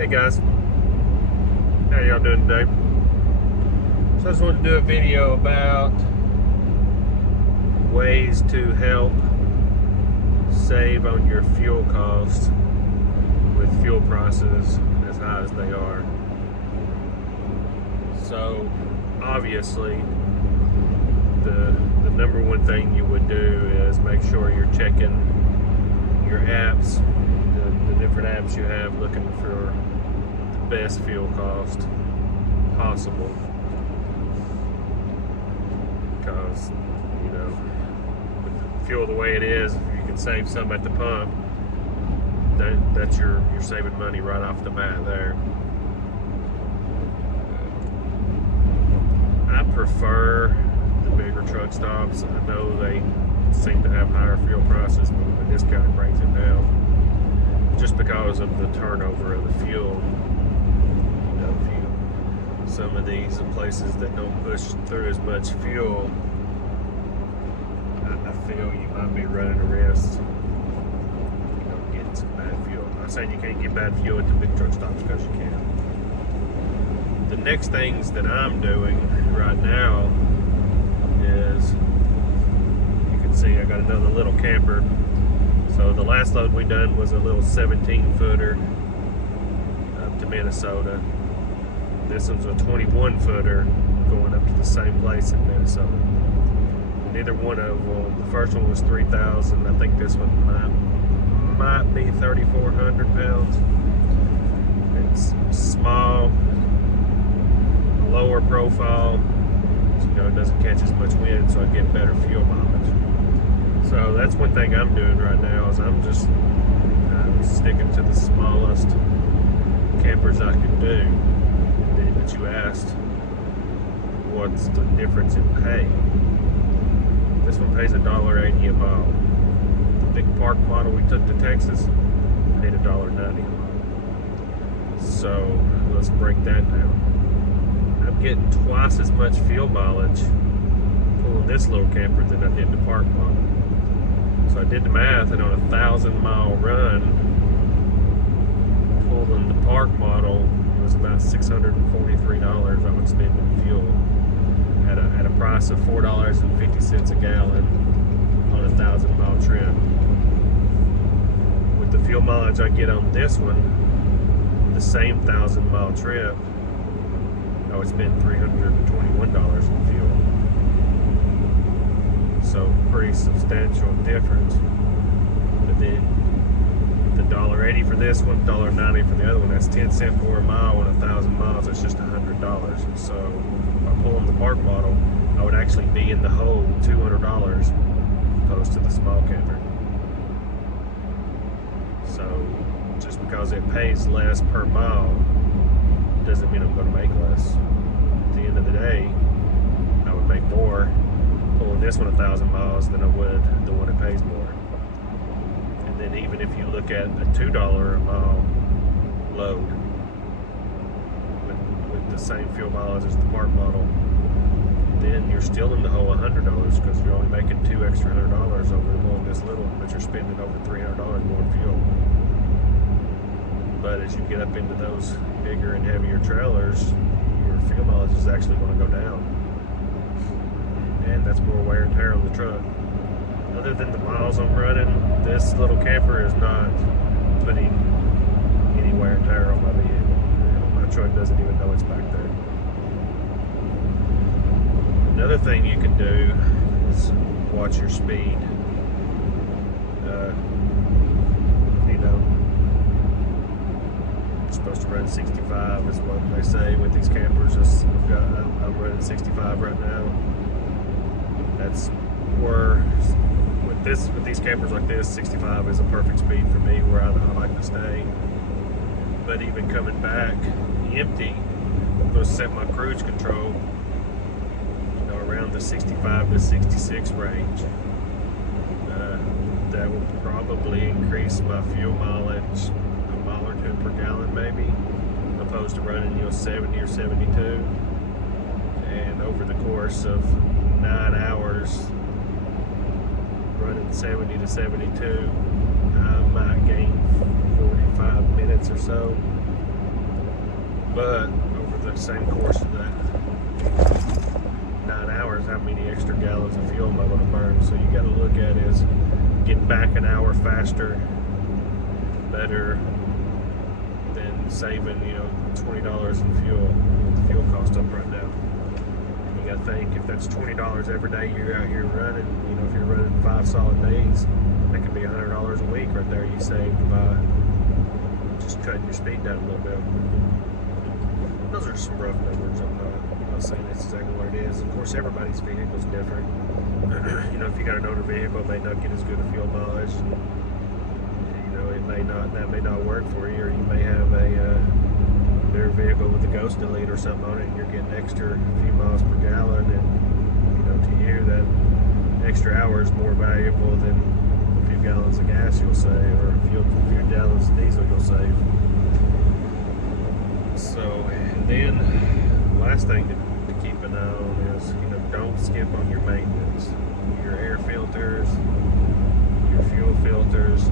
Hey guys, how y'all doing today? So I just wanted to do a video about ways to help save on your fuel costs with fuel prices as high as they are. So obviously the number one thing you would do is make sure you're checking your apps, the different apps you have, looking for the best fuel cost possible, because with fuel the way it is, if you can save some at the pump, that's you're saving money right off the bat there. I prefer the bigger truck stops. I know they seem to have higher fuel prices, but the discount brings it down just because of the turnover of the fuel. Some of these are places that don't push through as much fuel, I feel you might be running a risk getting some bad fuel. I'm not saying you can't get bad fuel at the big truck stops, because you can. The next things that I'm doing right now is, you can see I got another little camper. So the last load we done was a little 17-footer up to Minnesota. This one's a 21-footer going up to the same place in Minnesota. Neither one of them. The first one was 3,000. I think this one might be 3,400 pounds. It's small, lower profile, so it doesn't catch as much wind, so I get better fuel mileage. So that's one thing I'm doing right now, is I'm just sticking to the smallest campers I can do. But you asked, what's the difference in pay? This one pays $1.80 a mile. The big park model we took to Texas paid $1.90 a mile. So let's break that down. I'm getting twice as much fuel mileage pulling this little camper than I did the park model. So I did the math, and on a 1,000-mile run, pulling the park model was about $643 I would spend in fuel at a price of $4.50 a gallon on a 1,000-mile trip. With the fuel mileage I get on this one, the same 1,000-mile trip, I would spend $321 in fuel. So pretty substantial difference. But then the $1.80 for this one, $1.90 for the other one, that's 10 cents more a mile. On 1,000 miles, that's just $100. So if I pull in the park model, I would actually be in the hole $200 opposed to the small camper. So just because it pays less per mile doesn't mean I'm going to make less. At the end of the day, I would make more pulling this one 1,000 miles than I would the one that pays more. And even if you look at a $2 a mile load with the same fuel mileage as the park model, then you're still in the hole $100, because you're only making $2 extra $100 over pulling this little one, but you're spending over $300 more in fuel. But as you get up into those bigger and heavier trailers, your fuel mileage is actually going to go down, and that's more wear and tear on the truck. Other than the miles I'm running, this little camper is not putting any wear and tear on my vehicle. My truck doesn't even know it's back there. Another thing you can do is watch your speed. You're supposed to run 65 is what they say with these campers. I'm running 65 right now. That's where with these campers like this, 65 is a perfect speed for me, where I like to stay. But even coming back empty, I'm going to set my cruise control around the 65 to 66 range. That will probably increase my fuel mileage a mile or two per gallon, maybe, opposed to running 70 or 72. And over the course of 9 hours running 70 to 72, I might gain 45 minutes or so But over the same course of that 9 hours, how many extra gallons of fuel am I going to burn? So you got to look at it as getting back an hour faster, better than saving, $20 in fuel. With the fuel cost up right now. You got to think, if that's $20 every day you're out here running, if you're running 5 solid days, that could be $100 a week right there you saved by just cutting your speed down a little bit. Those are some rough numbers. I'm not saying that's exactly what it is. Of course, everybody's vehicle is different. If you got an older vehicle, it may not get as good a fuel mileage. That may not work for you, or you may have a newer vehicle with a ghost delete or something on it, and you're getting extra few miles per gallon, and to you that extra hour is more valuable than a few gallons of gas you'll save, or a few gallons of diesel you'll save. So, and then the last thing to keep an eye on is, don't skip on your maintenance. Your air filters, your fuel filters,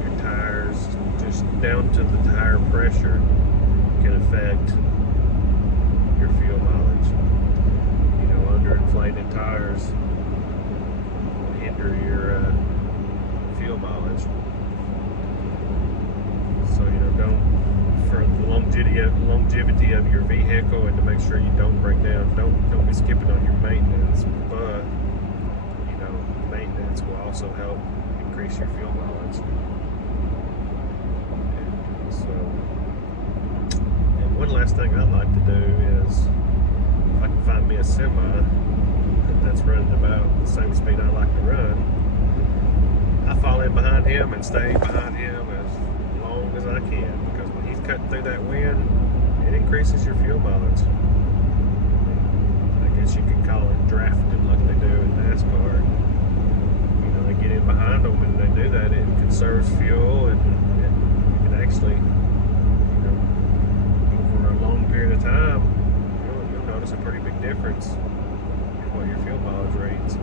your tires, just down to the tire pressure can affect your fuel mileage. Underinflated tires will hinder your fuel mileage. So, for the longevity of your vehicle, and to make sure you don't break down, don't be skipping on your maintenance. But maintenance will also help increase your fuel mileage. And one last thing I like to do is, if I can find me a semi that's running about the same speed I like to run, I fall in behind him and stay behind him as long as I can, because when he's cutting through that wind, it increases your fuel mileage. I guess you could call it drafting, like they do in NASCAR. They get in behind them, and they do that. It conserves fuel, and you can actually, over a long period of time, you'll notice a pretty big difference in what your fuel mileage rates.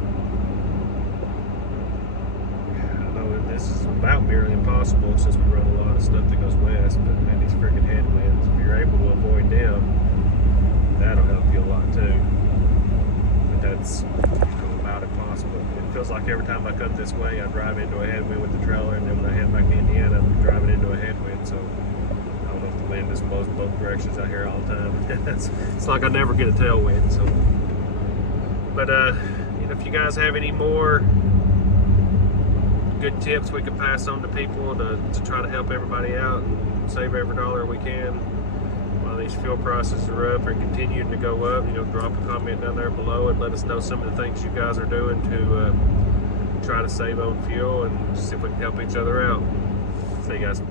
This is about nearly impossible since we run a lot of stuff that goes west, but man, these freaking headwinds, if you're able to avoid them, that'll help you a lot too. But that's about impossible. It feels like every time I come this way, I drive into a headwind with the trailer, and then when I head back to Indiana, I'm driving into a headwind. So I don't know if the wind just blows both directions out here all the time. It's like I never get a tailwind. So, but if you guys have any more good tips we can pass on to people to try to help everybody out and save every dollar we can while these fuel prices are up and continuing to go up, drop a comment down there below and let us know some of the things you guys are doing to try to save on fuel, and see if we can help each other out. See you guys.